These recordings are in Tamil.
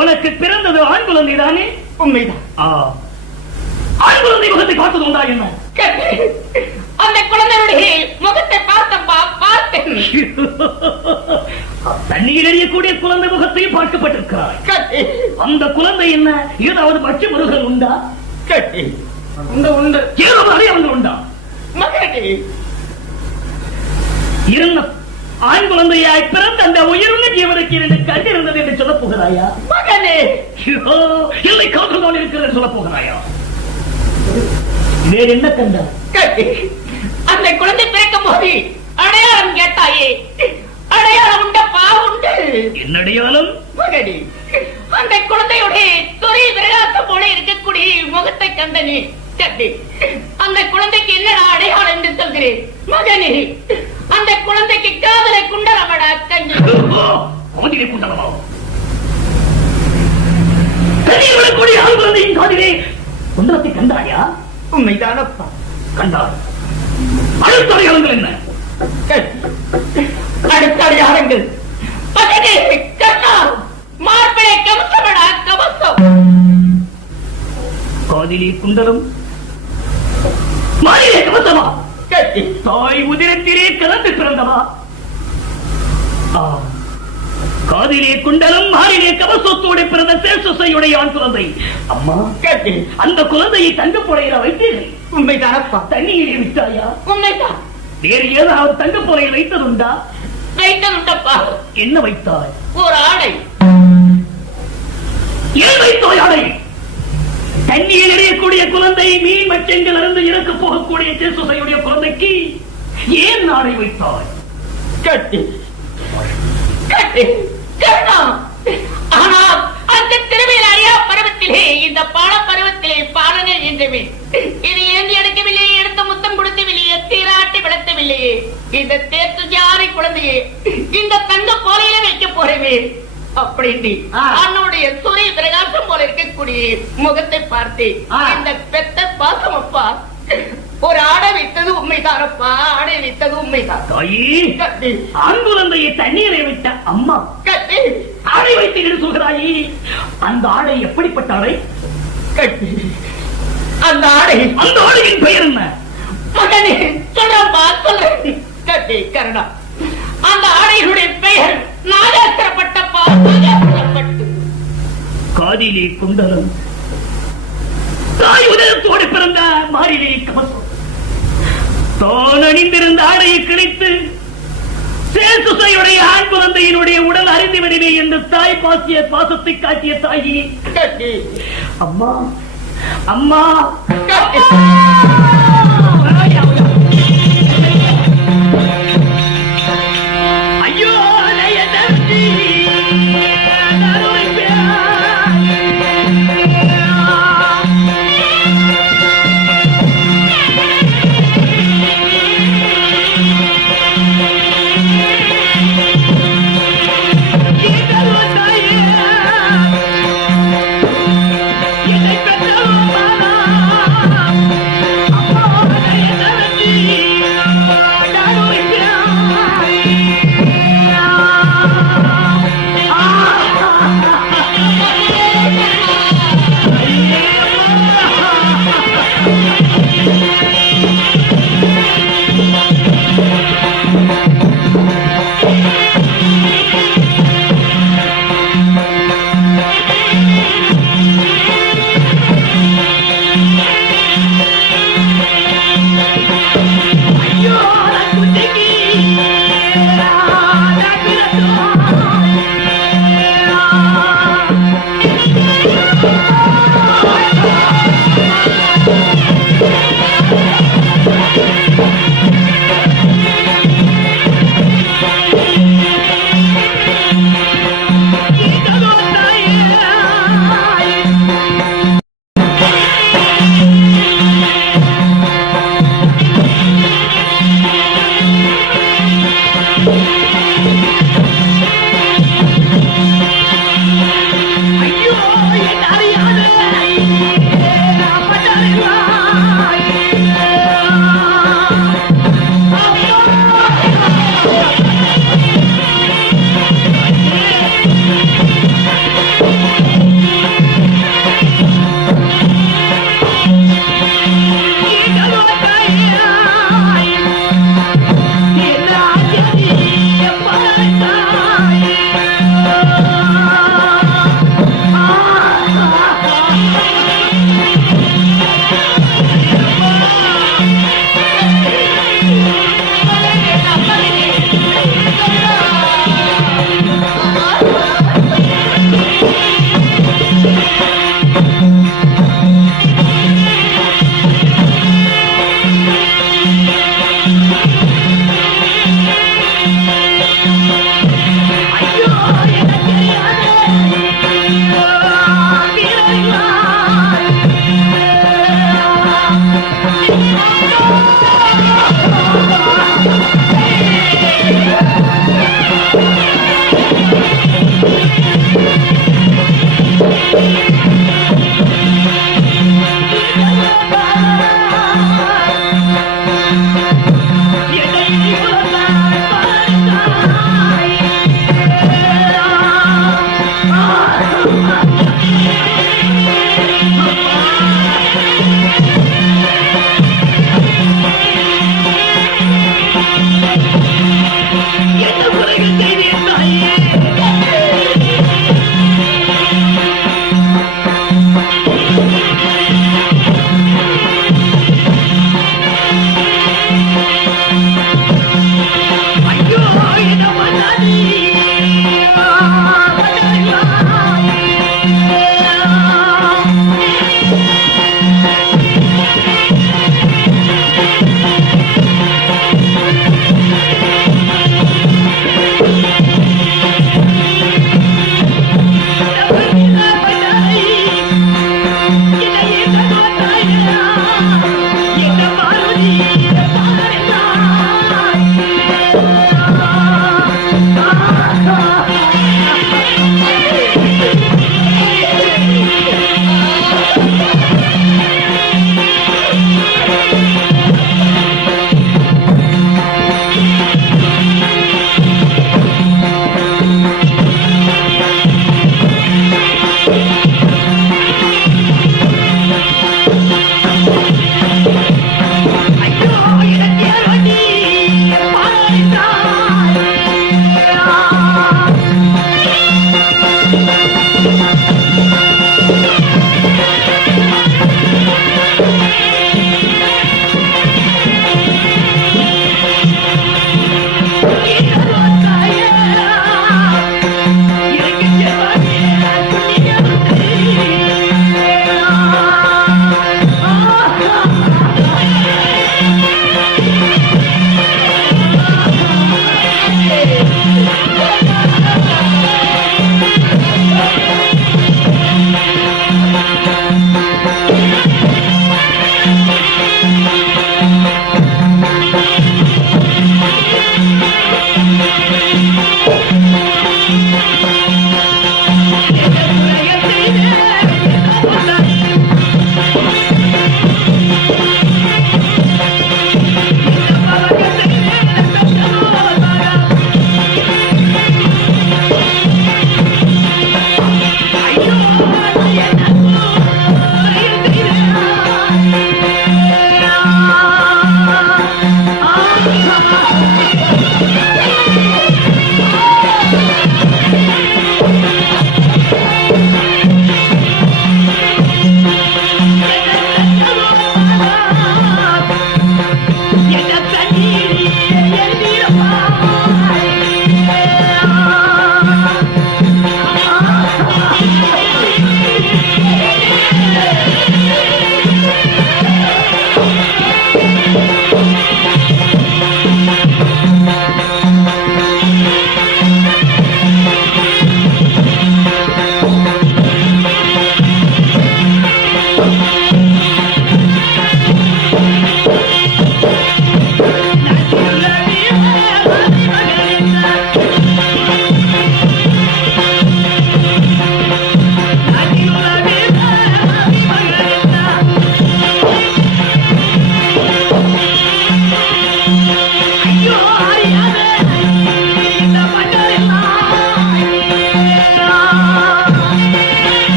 உனக்கு பிறந்தது ஆண் குழந்தை தானே? உண்மைதான். ஆண் குழந்தை முகத்தை பார்த்தது உண்டா? என்ன அந்த குழந்தையுடைய முகத்தை பார்த்தப்பா, பார்த்தேன். தண்ணீர் எறியக்கூடிய குழந்தை முகத்தையும் பார்க்கப்பட்டிருக்கிறாய். அந்த குழந்தை என்ன ஏதாவது பட்சி முருகன் உண்டா? உண்டு உண்டு. ஏதாவது அடையாளங்கள் உண்டா? மகனே, இருந்த ஆண் குழந்தையாய் பிறந்த அந்த உயிருள்ள ஜீவனுக்கு 2 கண் இருந்தது என்று சொல்ல போகிறாயா? மகனே, இல்லை காதல் இருக்கிறது சொல்ல போகிறாயா? வேறு என்ன கண்டா? அந்த குழந்தை பிறக்கும் போது அடையாளம் கேட்டாயே, அடையாளம் உண்ட பாவுண்டு. என்ன அடையாளம்? மகனே, அந்த குழந்தையுடைய துறை விரலாசம் போல இருக்கக்கூடிய முகத்தை கண்டனே. அந்த குழந்தைக்கு என்ன அடையாளம் என்று சொல்கிறேன் மகனே. அந்த குழந்தைக்கு காதலை குண்டலமடா கண்ணு. காதிலே குண்டலமா? தண்ணீர் விடக்கூடிய ஆண் குழந்தையின் காதிலே குண்டலத்தை கண்டாயா? உண்மைதானப்பா, கண்டார். அடுத்த அடையாளங்கள் என்ன? அடுத்த அடையாளங்கள் மகனே, கண்ணா, மார்பிளை கவசமடா கவசம். காதிலே குண்டலம், மாறிலே கவசமா? தாய் உதிரத்திலே கலந்து பிறந்தவா? காதிலே குண்டலம், மாறிலே கவசத்தோடு பிறந்த சேசுசையுடைய ஆண் குழந்தை. அம்மா, அந்த குழந்தையை தங்க புறையில வைத்தீர்கள். உண்மைதானப்பா. தண்ணீரை விட்டாயா? உண்மைதான். வேறு ஏதாவது தங்க புறையில் வைத்ததுண்டா? வைத்ததுண்டப்பா. என்ன வைத்தாய்? ஒரு ஆடை. ஏன் வைத்தாய் ஆடை? தண்ணீர் எறியக்கூடிய குழந்தை, மீன் மச்சங்கள் இருந்து இறக்க போகக்கூடிய சேசுசையுடைய குழந்தைக்கு ஏன் ஆடை வைத்தாய்? கட்டி கட்டி கண்ணா. ஆனால் அந்த திருவையில் அறியா பருவத்திலே, இந்த பால பருவத்திலே பாலனை என்றவே இது ஏந்தி எடுக்கவில்லையே, எடுத்த முத்தம் கொடுத்தவில்லையே, தீராட்டி விளத்தவில்லையே. இந்த தேர்த்து ஜாரை குழந்தையே இந்த தங்க போலையில வைக்க போறவே அப்படின்னு அன்னுடைய சூரிய பிரகாசம் போல இருக்கக்கூடிய முகத்தை பார்த்து இந்த பெத்த பாசம் அப்பா. ஒரு ஆடை வித்தது உண்மைதானப்பா, ஆடை வித்தது உண்மைதான். ஆண் குழந்தையை தண்ணீரை விட்ட அம்மா கட்டி ஆடை வைத்து என்று சொல்கிறாயே, அந்த ஆடை எப்படிப்பட்ட ஆடை? அந்த ஆடை, அந்த ஆடையின் பெயர் என்ன? மகனே, சொல்றப்பா சொல்றேன். கட்டி கருணா, அந்த ஆடைகளுடைய பெயர் நாகாஸ்திரப்பட்டப்பா, நாகாஸ்திரப்பட்டு. காதிலே குண்டலம், தாய் உதயத்தோடு பிறந்த மாறிலே கவசம். தான் அணிந்திருந்த ஆடையை கிடைத்து சேசுசையுடைய ஆண் குழந்தையினுடைய உடல் அறிந்து விடுவே என்று தாய் பாசிய பாசத்தை காட்டிய தாயி. அம்மா அம்மா, ஐயோ என்ன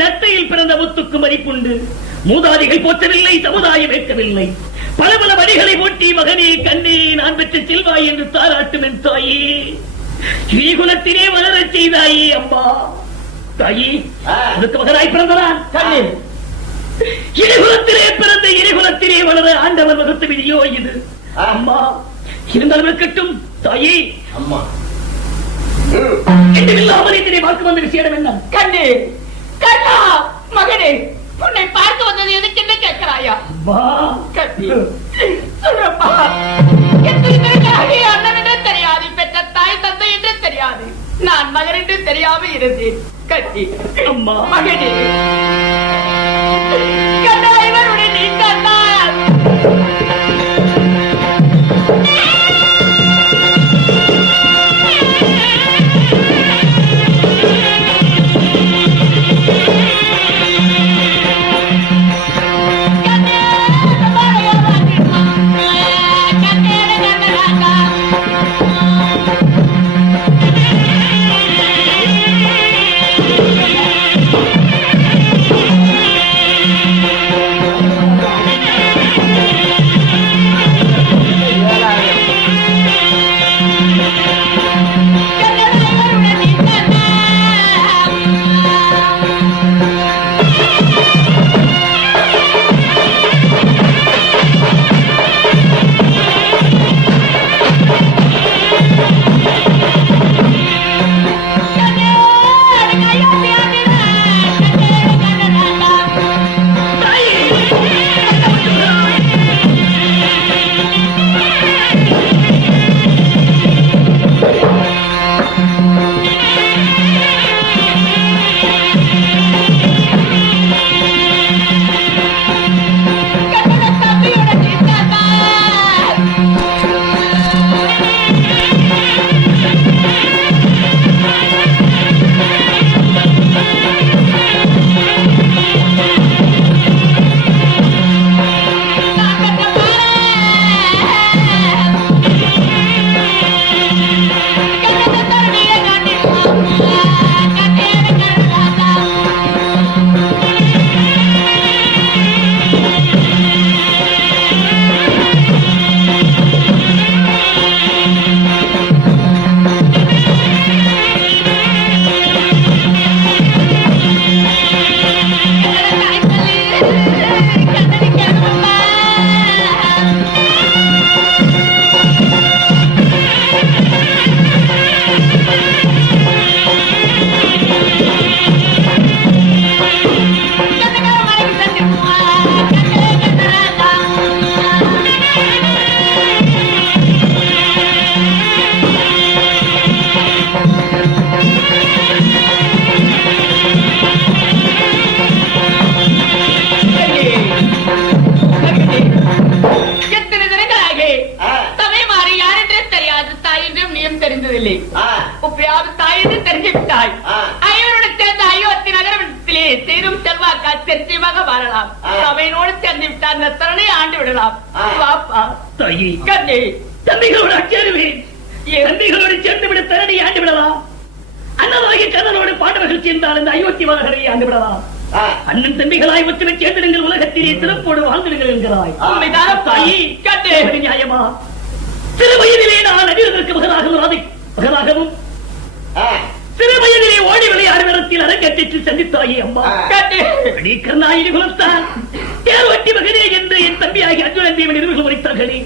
நத்தையில் பிறந்த முத்துக்கு மதிப்புண்டு. மூதாதிகள் போற்றவில்லை, சமுதாயம் ஏற்கவில்லை. பல பல வழிகளை ஓட்டி மகனே கண்ணே நான் பெற்ற செல்வாய் என்று தாராட்டும் என் தாயே. ஸ்ரீகுலத்திலே வளரச் செய்தாயே அம்மா. தாயி உனக்கு மகனாய் பிறந்ததான் கண்ணே. இறைகுலத்திலே பிறந்த இறைகுலத்திலே வளர ஆண்டவர் வகுத்த விதியோ இது அம்மா. இருந்தாலும் இருக்கட்டும் தாயே. அம்மா இல்லாமல் இதனை பார்க்க வந்த விஷயம் என்ன? கண்ணே கண்ணா மகனே உன்னை பார்க்க வந்தது எதுக்கு என்ன கேட்கிறாயா? கண்ணே சொல்றப்பா. அண்ணன் என்று தெரியாது, பெற்ற தாய் தந்தை என்று தெரியாது, நான் மகன் என்று தெரியாம இருந்தேன். கண்ணே அம்மா மகனே கண்ணா இவருடைய நீ கண்ணா தம்பிகளோடு அச்சேருவேன். தம்பிகளோடு சேர்ந்து விட தரணி ஆண்டு விடலாம். அண்ணனாகிய கண்ணனோடு பாண்டவர்கள் சேர்ந்தால் இந்த அயோத்தி வாகரை ஆண்டு விடலாம். அண்ணன் தம்பிகளாய் ஒற்றுமை சேர்ந்திருங்கள், உலகத்திலே சிறப்போடு வாழ்ந்திருங்கள் என்கிறாய். தாயி கட்டே நியாயமா? சிறு வயதிலே நான் அடிவதற்கு மகனாகவும் சிறு வயதிலே ஓடி விளையாடு நேரத்தில் அரங்கேற்றத்தில் சந்தித்தாயே அம்மா. கர்ணாயினி குலத்தான் தேர்வட்டி மகனே என்று என் தம்பியாகி அர்ஜுனன் தேவன் இருவர்கள் உரைத்தார்களே,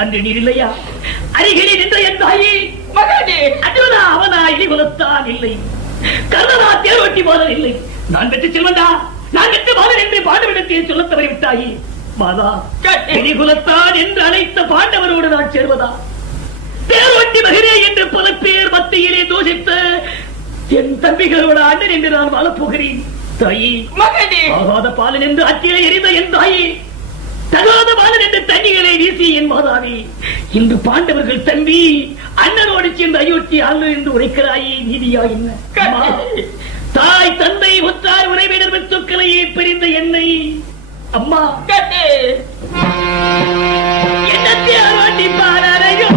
அன்று நீர் இல்லையா? அருகிலே நின்ற என் தாயே மகனே அர்ஜுனா அவனா இனி குலத்தான் இல்லை, கர்ணனா தேர்வட்டி பாதன் இல்லை. நான் பெற்று செல்வந்தா, நான் பெற்று பாதன் என்று பாண்டவரிடத்தில் சொல்ல தவறிவிட்டாயே மாதா. இனிகுலத்தான் என்று அழைத்த பாண்டவரோடு நான் சேர்வதா? தேர்வட்டி மகனே என்று பல பேர் மத்தியிலே தோஷித்த என் தம்பிகளோட அண்ணன் என்று நான் வாழப்போகிறேன். தாயி மகனே ஆகாத பாலன் என்று அத்தியிலே எரிந்த என் தாயி, தகாத பாலன் என்று தண்ணிகளை வீசி என் மாதாவி, இன்று பாண்டவர்கள் தம்பி அண்ணனோடு சேர்ந்து அயோத்தி ஆளு என்று உரைக்கிறாயே, நீதியா என்ன? தாய் தந்தை ஒற்றார் உறவினர் சொற்களையே பிரிந்த என்னை அம்மா என்னத்தை ஆராட்டி பாராரையோ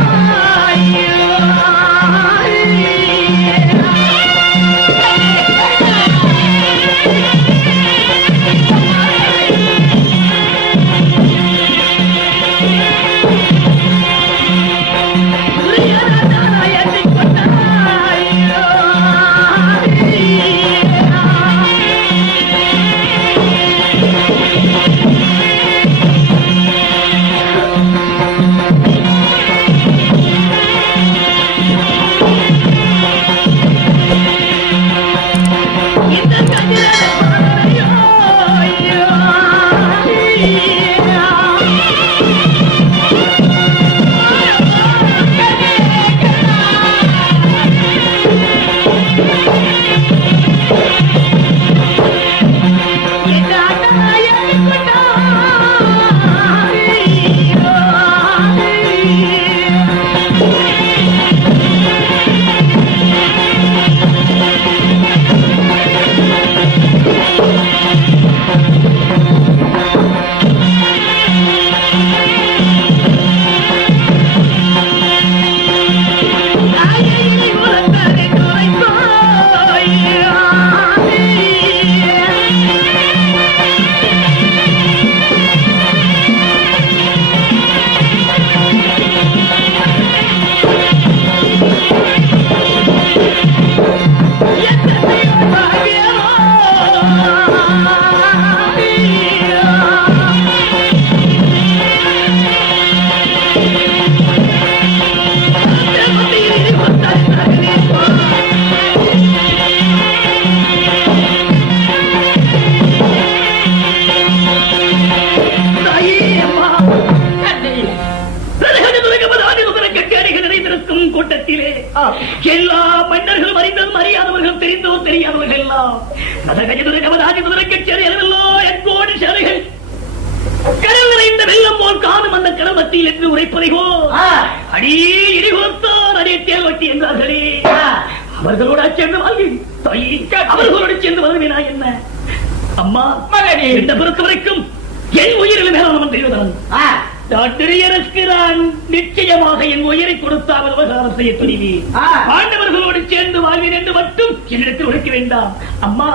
எல்லா மன்னர்களும் அறிந்ததும் அறியாதவர்கள் தெரிந்தோ தெரியாதவர்கள் எல்லாம் எங்கோடு சேலைகள் கடல் நிறைந்த வெள்ளம் போல் காணும் அந்த கடல் மத்தியில் என்று உரைப்பதை போல் அடி இடிகுலத்தார் அடி தேர்வட்டி என்றார்களே, அவர்களோட சேர்ந்து வாழ்வி அவர்களோடு சேர்ந்து வருவினா என்ன? அம்மா மகனே, என்ன பொறுத்த வரைக்கும் என் உயிரில் மேலானவன் தெரிவதன் எனக்கு நான் நிச்சயமாக என் உயிரை கொடுத்தாவது விவகாரம் செய்ய துணிவி பாண்டவர்களோடு சேர்ந்து வாழ்வேன் என்று மட்டும் என்னிடத்தில் உழைக்க வேண்டாம் அம்மா.